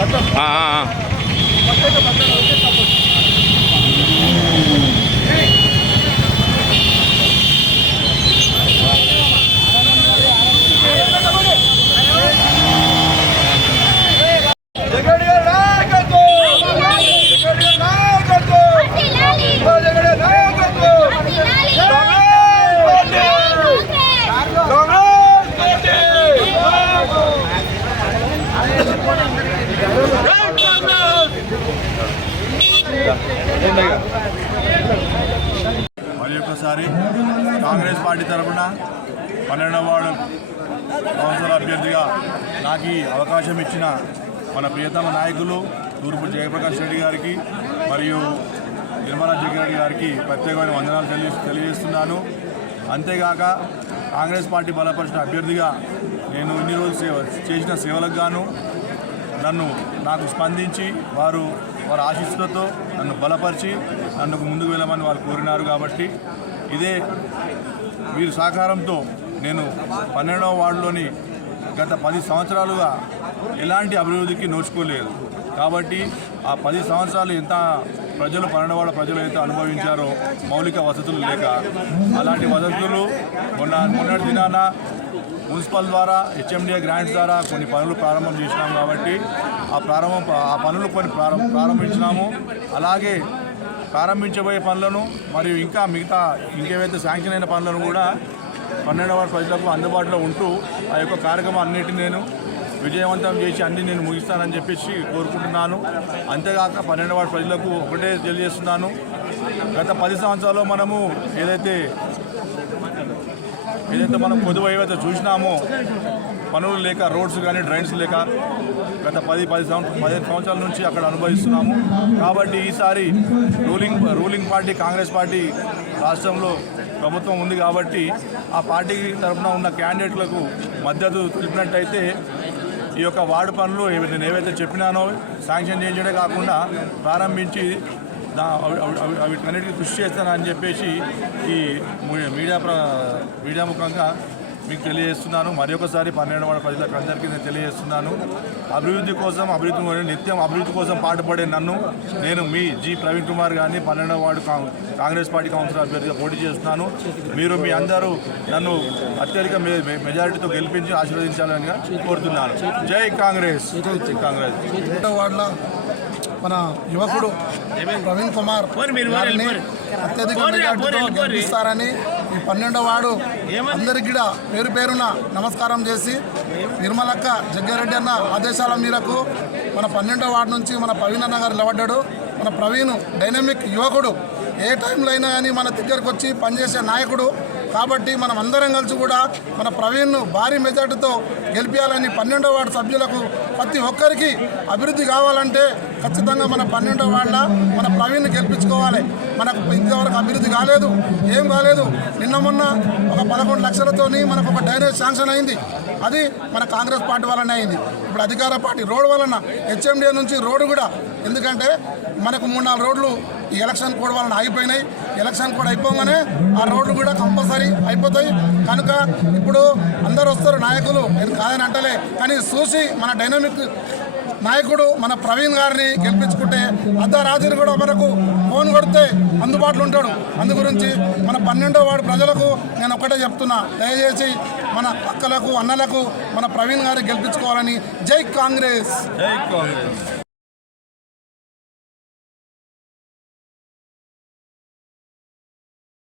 아, 아, 아. మరి ఒకసారి కాంగ్రెస్ పార్టీ తరఫున పన్నెండవ వార్డు కౌన్సిల్ అభ్యర్థిగా నాకు ఈ అవకాశం ఇచ్చిన మన ప్రియతమ నాయకులు తూర్పు జయప్రకాష్ రెడ్డి గారికి మరియు నిర్మలా జగ్గిరెడ్డి గారికి ప్రత్యేకమైన వందనాలు తెలియ తెలియజేస్తున్నాను. అంతేగాక కాంగ్రెస్ పార్టీ బలపరిచిన అభ్యర్థిగా నేను ఇన్ని రోజులు సేవ చేసిన సేవలకు గాను నన్ను నాకు స్పందించి వారు వారి ఆశీస్సులతో నన్ను బలపరిచి నన్ను ముందుకు వెళ్ళమని వాళ్ళు కోరినారు కాబట్టి ఇదే వీరి సహకారంతో నేను పన్నెండవ వార్డులోని గత పది సంవత్సరాలుగా ఎలాంటి అభివృద్ధికి నోచుకోలేదు. కాబట్టి ఆ పది సంవత్సరాలు ఎంత ప్రజలు పన్నెండవాడ ప్రజలు అయితే అనుభవించారో మౌలిక వసతులు లేక అలాంటి వసతులు మొన్న మొన్నటి దినాన మున్సిపల్ ద్వారా హెచ్ఎండిఏ గ్రాంట్స్ ద్వారా కొన్ని పనులు ప్రారంభం చేసినాం కాబట్టి ఆ ప్రారంభం ఆ పనులు కొన్ని ప్రారంభించినాము. అలాగే ప్రారంభించబోయే పనులను మరియు ఇంకా మిగతా ఇంకేవైతే శాంక్షన్ అయిన పనులను కూడా పన్నెండవ ప్రజలకు అందుబాటులో ఉంటూ ఆ యొక్క కార్యక్రమం అన్నిటిని నేను విజయవంతం చేసి అన్ని నేను ముగిస్తానని చెప్పేసి కోరుకుంటున్నాను. అంతేకాక పన్నెండవ ప్రజలకు ఒకటే తెలియజేస్తున్నాను. గత పది సంవత్సరాల్లో మనము ఏదైతే ఏదైతే మనం పొదువు ఏవైతే చూసినామో పనులు లేక రోడ్స్ కానీ డ్రైన్స్ లేక గత పది పది సంవత్సరం పదిహేను సంవత్సరాల నుంచి అక్కడ అనుభవిస్తున్నాము. కాబట్టి ఈసారి ruling ruling party Congress party రాష్ట్రంలో ప్రభుత్వం ఉంది కాబట్టి ఆ పార్టీ తరఫున ఉన్న క్యాండిడేట్లకు మద్దతు తెలిపినట్టయితే ఈ యొక్క వార్డు పనులు నేను ఏవైతే చెప్పినానో శాంక్షన్ చేయించడే కాకుండా ప్రారంభించి దా అవి- వీటన్నిటికీ కృషి చేస్తానని చెప్పేసి ఈ మీడియా ప్ర మీడియా ముఖంగా మీకు తెలియజేస్తున్నాను. మరొకసారి పన్నెండు వాడ ప్రజలకు అందరికీ నేను తెలియజేస్తున్నాను. అభివృద్ధి కోసం అభివృద్ధి నిత్యం అభివృద్ధి కోసం పాటుపడే నన్ను నేను మీ జి ప్రవీణ్ కుమార్ గారిని పన్నెండవ ward con- Congress party councillor అభ్యర్థిగా పోటీ చేస్తున్నాను. మీరు మీ అందరూ నన్ను అత్యధిక మెజారిటీతో గెలిపించి ఆశీర్వదించాలని కోరుతున్నాను. జై కాంగ్రెస్. కాంగ్రెస్. మన యువకుడు ప్రవీణ్ కుమార్ అత్యధిక మెజార్టీతో గెలిపిస్తారని ఈ పన్నెండో వాడు అందరికి కూడా పేరు పేరున నమస్కారం చేసి నిర్మలక్క జగ్గారెడ్డి అన్న ఆదేశాల మేరకు మన పన్నెండో వార్డు నుంచి మన ప్రవీణ్ అన్న గారు నిలబడ్డాడు. మన ప్రవీణ్ డైనమిక్ యువకుడు. ఏ టైంలో అయినా కానీ మన దగ్గరకు వచ్చి పనిచేసే నాయకుడు. కాబట్టి మనం అందరం కలిసి కూడా మన ప్రవీణ్ను భారీ మెజార్టీతో గెలిపించాలని పన్నెండో వార్డు సభ్యులకు ప్రతి ఒక్కరికి అభివృద్ధి కావాలంటే ఖచ్చితంగా మన పన్నెండో వాళ్ళ మన ప్రవీణ్ని గెలిపించుకోవాలి. మనకు ఇంతవరకు అభివృద్ధి కాలేదు ఏం కాలేదు. నిన్న మొన్న ఒక పదకొండు లక్షలతోని మనకు ఒక డ్రైనేజ్ శాంక్షన్ అయింది. అది మన కాంగ్రెస్ పార్టీ వలన అయింది. ఇప్పుడు అధికార పార్టీ రోడ్డు వలన హెచ్ఎండిఏ నుంచి రోడ్డు కూడా. ఎందుకంటే మనకు మూడు నాలుగు రోడ్లు ఈ ఎలక్షన్ కూడా వలన ఆగిపోయినాయి. ఎలక్షన్ కూడా అయిపోగానే ఆ రోడ్లు కూడా కంపల్సరీ అయిపోతాయి. కనుక ఇప్పుడు అందరు వస్తారు నాయకులు. నేను కాదని అంటలే. కానీ చూసి మన డైనమిక్ నాయకుడు మన ప్రవీణ్ గారిని గెలిపించుకుంటే అర్ధరాత్రి కూడా మనకు ఫోన్ కొడితే అందుబాటులో ఉంటాడు. అందు గురించి మన పన్నెండో వార్డు ప్రజలకు నేను ఒకటే చెప్తున్నా. దయచేసి మన అక్కలకు అన్నలకు మన ప్రవీణ్ గారిని గెలిపించుకోవాలని జై కాంగ్రెస్. జై కాంగ్రెస్.